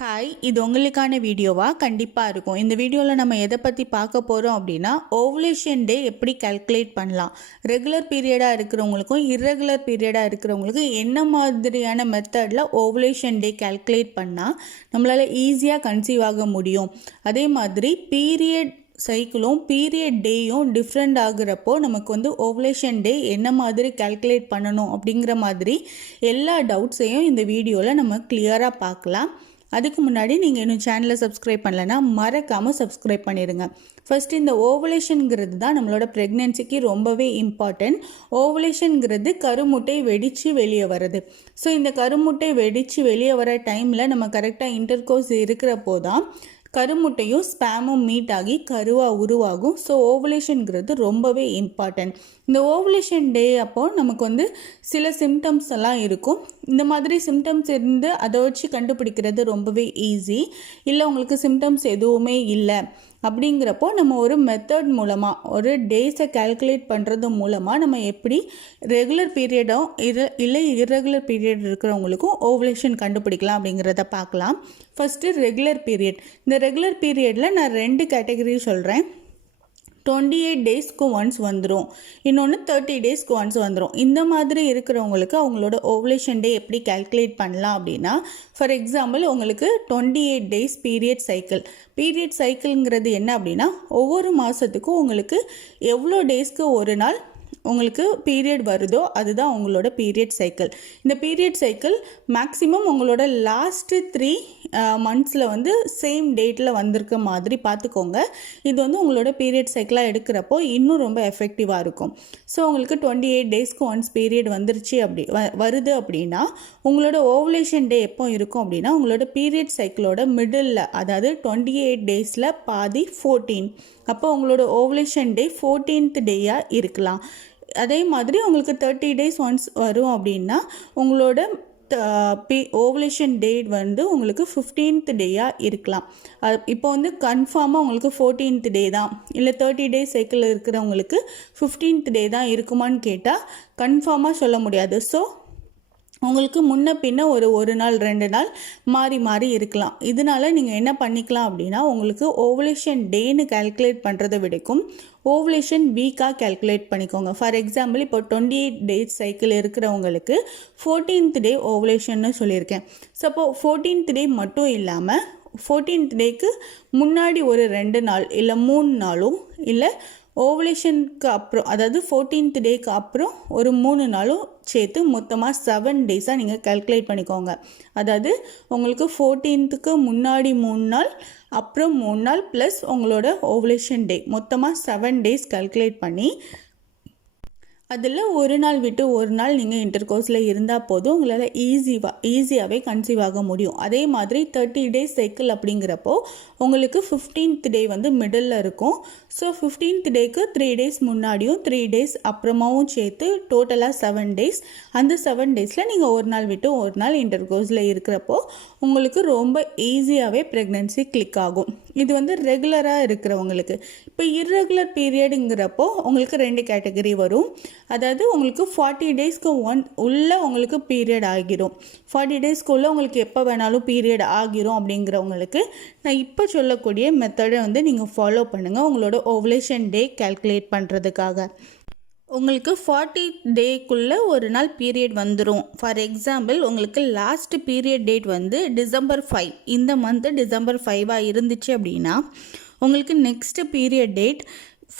Hi, இது உங்களுக்கான வீடியோவா கண்டிப்பாக இருக்கும். இந்த வீடியோவில் நம்ம எதை பற்றி பார்க்க போகிறோம் அப்படின்னா, ஓவுலேஷன் டே எப்படி கால்குலேட் பண்ணலாம், ரெகுலர் பீரியடாக இருக்கிறவங்களுக்கும் இர்ரெகுலர் பீரியடாக இருக்கிறவங்களுக்கும் என்ன மாதிரியான மெத்தடில் ஓவுலேஷன் டே கால்குலேட் பண்ணால் நம்மளால் ஈஸியாக கன்சீவ் ஆக முடியும். அதே மாதிரி பீரியட் சைக்கிளும் பீரியட் டேயும் டிஃப்ரெண்ட் ஆகுறப்போ நமக்கு ஓவுலேஷன் டே என்ன மாதிரி கால்குலேட் பண்ணணும் அப்படிங்கிற மாதிரி எல்லா டவுட்ஸையும் இந்த வீடியோவில் நம்ம கிளியராக பார்க்கலாம். அதுக்கு முன்னாடி நீங்கள் இன்னும் சேனலை சப்ஸ்கிரைப் பண்ணலைன்னா மறக்காமல் சப்ஸ்கிரைப் பண்ணிடுங்க. ஃபஸ்ட்டு இந்த ஓவுலேஷனுங்கிறது தான் நம்மளோட ப்ரெக்னென்சிக்கு ரொம்பவே இம்பார்ட்டன்ட். ஓவுலேஷனுங்கிறது கருமுட்டை வெடித்து வெளியே வருது. ஸோ இந்த கருமுட்டை வெடித்து வெளியே வர டைமில் நம்ம கரெக்டாக இன்டர்கோர்ஸ் இருக்கிறப்போ தான் கருமுட்டையும் ஸ்பேமும் மீட் ஆகி கருவாக உருவாகும். ஸோ ஓவுலேஷனுங்கிறது ரொம்பவே இம்பார்ட்டன்ட். இந்த ஓவுலேஷன் டே அப்போது நமக்கு சில சிம்டம்ஸ் எல்லாம் இருக்கும். இந்த மாதிரி சிம்டம்ஸ் இருந்து அதை வச்சு கண்டுபிடிக்கிறது ரொம்பவே ஈஸி. இல்லை உங்களுக்கு சிம்டம்ஸ் எதுவுமே இல்லை அப்படிங்கிறப்போ நம்ம ஒரு மெத்தட் மூலமாக ஒரு டேஸை கால்குலேட் பண்ணுறது மூலமாக நம்ம எப்படி ரெகுலர் பீரியடும் இல்லை இர்ரெகுலர் பீரியட் இருக்கிறவங்களுக்கும் ஓவுலேஷன் கண்டுபிடிக்கலாம் அப்படிங்கிறத பார்க்கலாம். First regular period. இந்த ரெகுலர் பீரியடில் நான் 2 கேட்டகரி சொல்கிறேன். 28 டேஸ்க்கு ஒன்ஸ் வந்துடும், இன்னொன்று 30 டேஸ்க்கு ஒன்ஸ் வந்துடும். இந்த மாதிரி இருக்கிறவங்களுக்கு அவங்களோட ஓவுலேஷன் டே எப்படி கால்குலேட் பண்ணலாம் அப்படின்னா, ஃபார் எக்ஸாம்பிள் உங்களுக்கு 28 டேஸ் பீரியட் சைக்கிள்ங்கிறது என்ன அப்படின்னா, ஒவ்வொரு மாதத்துக்கும் உங்களுக்கு எவ்வளோ டேஸ்க்கு ஒரு நாள் உங்களுக்கு பீரியட் வருதோ அதுதான் உங்களோட பீரியட் சைக்கிள். இந்த பீரியட் சைக்கிள் மேக்ஸிமம் உங்களோட லாஸ்ட்டு 3 மந்த்ஸில் சேம் டேட்டில் வந்திருக்க மாதிரி பார்த்துக்கோங்க. இது உங்களோட பீரியட் சைக்கிளாக எடுக்கிறப்போ இன்னும் ரொம்ப எஃபெக்டிவாக இருக்கும். ஸோ உங்களுக்கு 28 டேஸ்க்கு ஒன்ஸ் பீரியட் வந்துருச்சு வருது அப்படின்னா உங்களோட ஓவுலேஷன் டே எப்போ இருக்கும் அப்படின்னா உங்களோட பீரியட் சைக்கிளோட மிடில், அதாவது 28 டேஸில் பாதி 14. அப்போ உங்களோட ஓவுலேஷன் டே 14th டேயாக இருக்கலாம். அதே மாதிரி உங்களுக்கு 30 டேஸ் ஒன்ஸ் வரும் அப்படின்னா உங்களோட ஓவுலேஷன் டேட் உங்களுக்கு 15th டேயாக இருக்கலாம். இப்போ கன்ஃபார்மாக உங்களுக்கு 14th டே தான், இல்லை 30 டேஸ் சைக்கிள் இருக்கிறவங்களுக்கு 15th டே தான் இருக்குமான்னு கேட்டால் கன்ஃபார்மாக சொல்ல முடியாது. ஸோ உங்களுக்கு முன்ன பின்ன ஒரு நாள் 2 நாள் மாறி மாறி இருக்கலாம். இதனால நீங்கள் என்ன பண்ணிக்கலாம் அப்படின்னா, உங்களுக்கு ஓவுலேஷன் டேன்னு கால்குலேட் பண்ணுறதை விடக்கும் ஓவுலேஷன் வீக்காக கால்குலேட் பண்ணிக்கோங்க. ஃபார் எக்ஸாம்பிள் இப்போ 28 டேஸ் சைக்கிள் இருக்கிறவங்களுக்கு 14th டே ஓவுலேஷன்னு சொல்லியிருக்கேன். ஸோ அப்போ 14th டே மட்டும் இல்லாமல் 14th டேக்கு முன்னாடி ஒரு 2 நாள் இல்லை 3 நாளும், இல்லை ஓவுலேஷனுக்கு அப்புறம் அதாவது 14th டேக்கு அப்புறம் ஒரு 3 நாளும் சேர்த்து மொத்தமாக 7 டேஸாக நீங்கள் கால்குலேட் பண்ணிக்கோங்க. அதாவது உங்களுக்கு 14th முன்னாடி 3 நாள், அப்புறம் 3 நாள் ப்ளஸ் உங்களோட ஓவுலேஷன் டே, மொத்தமாக 7 டேஸ் கால்குலேட் பண்ணி அதில் ஒரு நாள் விட்டு ஒரு நாள் நீங்கள் இன்டர்கோர்ஸில் இருந்தால் போதும், உங்களால் ஈஸியாகவே கன்சீவ் ஆக முடியும். அதே மாதிரி 30 டேஸ் சைக்கிள் அப்படிங்கிறப்போ உங்களுக்கு 15th டே மிடில் இருக்கும். ஸோ 15th டேக்கு 3 டேஸ் முன்னாடியும் 3 டேஸ் அப்புறமாவும் சேர்த்து டோட்டலாக 7 டேஸ். அந்த 7 டேஸில் நீங்கள் ஒரு நாள் விட்டு ஒரு நாள் இன்டர்கோர்ஸில் இருக்கிறப்போ உங்களுக்கு ரொம்ப ஈஸியாகவே ப்ரெக்னென்சி கிளிக் ஆகும். இது ரெகுலராக இருக்கிறவங்களுக்கு. இப்போ இர்ரெகுலர் பீரியடுங்கிறப்போ உங்களுக்கு 2 கேட்டகரி வரும். அதாவது உங்களுக்கு 40 டேஸ்க்கு உள்ள உங்களுக்கு பீரியட் ஆகிரும். 40 டேஸ்க்குள்ளே உங்களுக்கு எப்போ வேணாலும் பீரியட் ஆகிரும் அப்படிங்கிறவங்களுக்கு நான் இப்போ சொல்லக்கூடிய மெத்தடை நீங்கள் ஃபாலோ பண்ணுங்கள் உங்களோட ஓவுலேஷன் டே கால்குலேட் பண்ணுறதுக்காக. உங்களுக்கு 40 டேக்குள்ளே ஒரு நாள் பீரியட் வந்துடும். ஃபார் எக்ஸாம்பிள் உங்களுக்கு லாஸ்ட் பீரியட் டேட் டிசம்பர் 5, இந்த மந்த்து டிசம்பர் 5 இருந்துச்சு அப்படின்னா உங்களுக்கு நெக்ஸ்ட்டு பீரியட் டேட்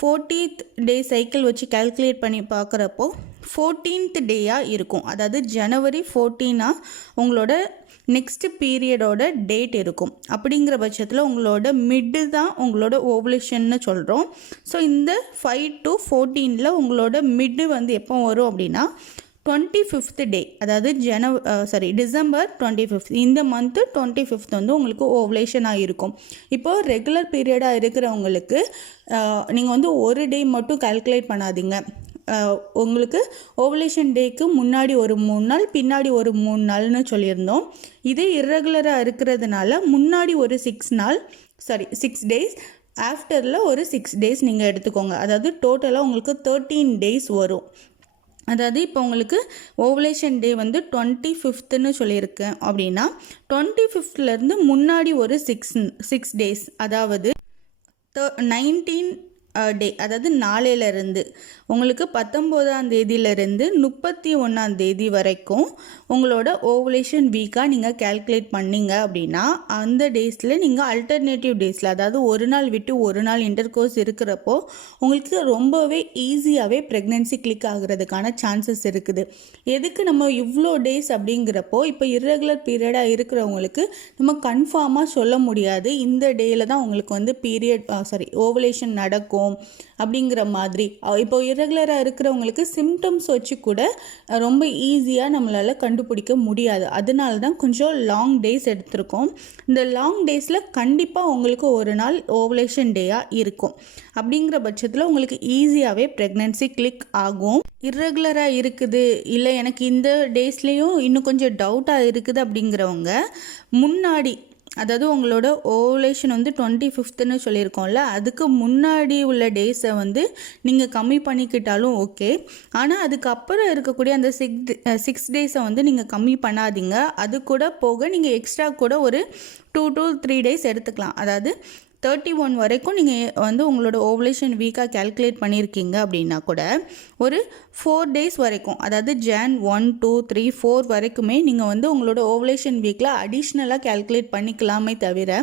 40th டே சைக்கிள் வச்சு கால்குலேட் பண்ணி பார்க்குறப்போ 14th டேயாக இருக்கும். அதாவது ஜனவரி 14 உங்களோட நெக்ஸ்ட் பீரியடோட டேட் இருக்கும். அப்படிங்கிற பட்சத்தில் உங்களோட மிட்டு தான் உங்களோட ஓவுலேஷன்னு சொல்கிறோம். ஸோ இந்த 5 to 14 உங்களோட மிட்டு எப்போ வரும் அப்படின்னா 25th டே, அதாவது டிசம்பர் 25th, இந்த மந்த்து 25th உங்களுக்கு ஓவுலேஷனாக இருக்கும். இப்போது ரெகுலர் பீரியடாக இருக்கிறவங்களுக்கு நீங்கள் ஒரு டே மட்டும் கால்குலேட் பண்ணாதீங்க. உங்களுக்கு ஓவுலேஷன் டேக்கு முன்னாடி ஒரு 3 நாள், பின்னாடி ஒரு 3 நாள்னு சொல்லியிருந்தோம். இது இர்ரெகுலராக இருக்கிறதுனால முன்னாடி ஒரு 6 டேஸ், ஆஃப்டரில் ஒரு 6 டேஸ் நீங்கள் எடுத்துக்கோங்க. அதாவது டோட்டலாக உங்களுக்கு 13 டேஸ் வரும். அதாவது இப்போ உங்களுக்கு ஓவலேஷன் டே வந்து 25th சொல்லியிருக்கேன் அப்படின்னா 25th முன்னாடி ஒரு சிக்ஸ் டேஸ், அதாவது 19 டே, அதாவது நாளையிலேருந்து உங்களுக்கு 19ஆம் தேதியிலேருந்து 31ஆம் தேதி வரைக்கும் உங்களோட ஓவலேஷன் வீக்காக நீங்கள் கேல்குலேட் பண்ணிங்க அப்படின்னா அந்த டேஸில் நீங்கள் அல்டர்னேட்டிவ் டேஸில், அதாவது ஒரு நாள் விட்டு ஒரு நாள் இன்டர்கோர்ஸ் இருக்கிறப்போ உங்களுக்கு ரொம்பவே ஈஸியாகவே ப்ரெக்னென்சி கிளிக் ஆகுறதுக்கான சான்சஸ் இருக்குது. எதுக்கு நம்ம இவ்வளோ டேஸ் அப்படிங்கிறப்போ, இப்போ இர்ரெகுலர் பீரியடாக இருக்கிறவங்களுக்கு நம்ம கன்ஃபார்மாக சொல்ல முடியாது இந்த டேயில் தான் உங்களுக்கு வந்து ஓவலேஷன் நடக்கும் அப்படிங்கிற மாதிரி. இப்போ இரெகுலராக இருக்கிறவங்களுக்கு சிம்டம்ஸ் வச்சு கூட ரொம்ப ஈஸியாக நம்மளால் கண்டுபிடிக்க முடியாது. அதனால தான் கொஞ்சம் லாங் டேஸ் எடுத்திருக்கோம். இந்த லாங் டேஸில் கண்டிப்பாக உங்களுக்கு ஒரு நாள் ஓவலேஷன் டேயாக இருக்கும். அப்படிங்கிற பட்சத்தில் உங்களுக்கு ஈஸியாகவே ப்ரெக்னென்சி கிளிக் ஆகும். இர்ரெகுலராக இருக்குது, இல்லை எனக்கு இந்த டேஸ்லேயும் இன்னும் கொஞ்சம் டவுட்டாக இருக்குது அப்படிங்கிறவங்க முன்னாடி, அதாவது உங்களோட ஓவலேஷன் வந்து 25th சொல்லியிருக்கோம்ல, அதுக்கு முன்னாடி உள்ள டேஸை வந்து நீங்கள் கம்மி பண்ணிக்கிட்டாலும் ஓகே. ஆனால் அதுக்கப்புறம் இருக்கக்கூடிய அந்த 6 டேஸை வந்து நீங்கள் கம்மி பண்ணாதீங்க. அது கூட போக நீங்கள் எக்ஸ்ட்ரா கூட ஒரு 2 to 3 டேஸ் எடுத்துக்கலாம். அதாவது 31 வரைக்கும் நீங்கள் வந்து உங்களோட ஓவலேஷன் வீக்காக கேல்குலேட் பண்ணியிருக்கீங்க அப்படின்னா கூட ஒரு 4 டேஸ் வரைக்கும், அதாவது Jan 1, 2, 3, 4 வரைக்குமே நீங்கள் வந்து உங்களோட ஓவலேஷன் வீக்கில் அடிஷ்னலாக கேல்குலேட் பண்ணிக்கலாமே தவிர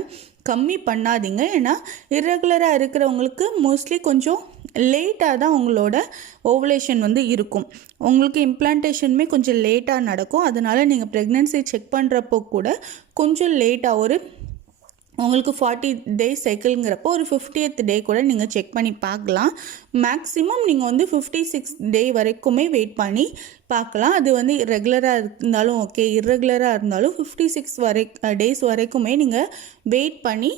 கம்மி பண்ணாதீங்க. ஏன்னா இர்ரெகுலராக இருக்கிறவங்களுக்கு மோஸ்ட்லி கொஞ்சம் லேட்டாக தான் உங்களோட ஓவலேஷன் வந்து இருக்கும். உங்களுக்கு இம்ப்ளான்டேஷனுமே கொஞ்சம் லேட்டாக நடக்கும். அதனால் நீங்கள் ப்ரெக்னென்சி செக் பண்ணுறப்போ கூட கொஞ்சம் லேட்டாக, ஒரு உங்களுக்கு 40 டேஸ் சைக்கிள்ங்கிறப்போ ஒரு 50th டே கூட நீங்கள் செக் பண்ணி பார்க்கலாம். மேக்ஸிமம் நீங்கள் வந்து 56 டே வரைக்குமே வெயிட் பண்ணி பார்க்கலாம். அது வந்து ரெகுலராக இருந்தாலும் ஓகே, இர்ரெகுலராக இருந்தாலும் 56 டேஸ் வரைக்குமே நீங்கள் வெயிட் பண்ணி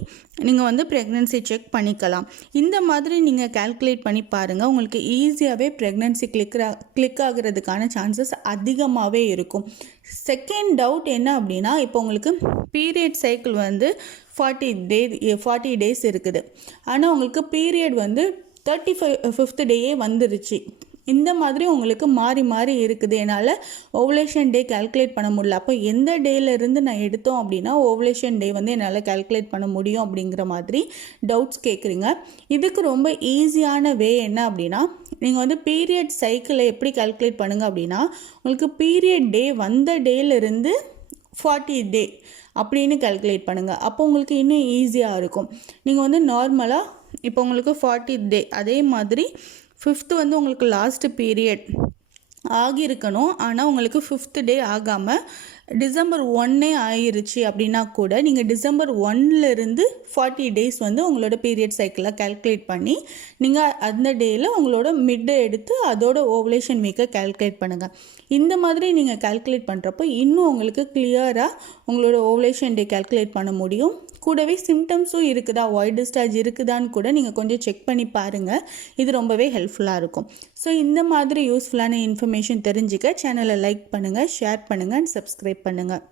நீங்கள் வந்து ப்ரெக்னென்சி செக் பண்ணிக்கலாம். இந்த மாதிரி நீங்கள் கேல்குலேட் பண்ணி பாருங்கள். உங்களுக்கு ஈஸியாகவே ப்ரெக்னென்சி கிளிக் ஆகிறதுக்கான சான்சஸ் அதிகமாகவே இருக்கும். செகண்ட் டவுட் என்ன அப்படின்னா, இப்போ உங்களுக்கு பீரியட் சைக்கிள் வந்து 40 டேஸ் இருக்குது. ஆனால் உங்களுக்கு பீரியட் வந்து 35th டேயே வந்துருச்சு. இந்த மாதிரி உங்களுக்கு மாறி மாறி இருக்குது. என்னால் ஓவலேஷன் டே கேல்குலேட் பண்ண முடியல. அப்போ எந்த டேலேருந்து நான் எடுத்தோம் அப்படின்னா ஓவலேஷன் டே வந்து என்னால் கேல்குலேட் பண்ண முடியும் அப்படிங்கிற மாதிரி டவுட்ஸ் கேட்குறீங்க. இதுக்கு ரொம்ப ஈஸியான வே என்ன அப்படின்னா, நீங்கள் வந்து பீரியட் சைக்கிளை எப்படி கேல்குலேட் பண்ணுங்கள் அப்படின்னா, உங்களுக்கு பீரியட் டே வந்த டேலேருந்து 40 டே அப்படின்னு கேல்குலேட் பண்ணுங்கள். அப்போ உங்களுக்கு இன்னும் ஈஸியாக இருக்கும். நீங்கள் வந்து நார்மலாக இப்போ உங்களுக்கு 40 டே, அதே மாதிரி 5th வந்து உங்களுக்கு லாஸ்ட் பீரியட் ஆகியிருக்கணும். ஆனால் உங்களுக்கு 5th டே ஆகாமல் டிசம்பர் 1 ஆகிருச்சு அப்படின்னா கூட நீங்கள் டிசம்பர் 1லேருந்து 40 டேஸ் வந்து உங்களோட பீரியட் சைக்கிளை கேல்குலேட் பண்ணி நீங்கள் அந்த டேயில் உங்களோட மிட்டை எடுத்து அதோட ஓவலேஷன் வீக்கை கேல்குலேட் பண்ணுங்கள். இந்த மாதிரி நீங்கள் கேல்குலேட் பண்ணுறப்போ இன்னும் உங்களுக்கு கிளியராக உங்களோட ஓவலேஷன் டே கேல்குலேட் பண்ண முடியும். கூடவே சிம்டம்ஸும் இருக்குதா, வாய்ட் டிஸ்சார்ஜ் இருக்குதான்னு கூட நீங்கள் கொஞ்சம் செக் பண்ணி பாருங்கள். இது ரொம்பவே ஹெல்ப்ஃபுல்லாக இருக்கும். ஸோ இந்த மாதிரி யூஸ்ஃபுல்லான இன்ஃபர்மேஷன் தெரிஞ்சுக்க சேனலை லைக் பண்ணுங்கள், ஷேர் பண்ணுங்கள் அண்ட் சப்ஸ்கிரைப் பண்ணுங்கள்.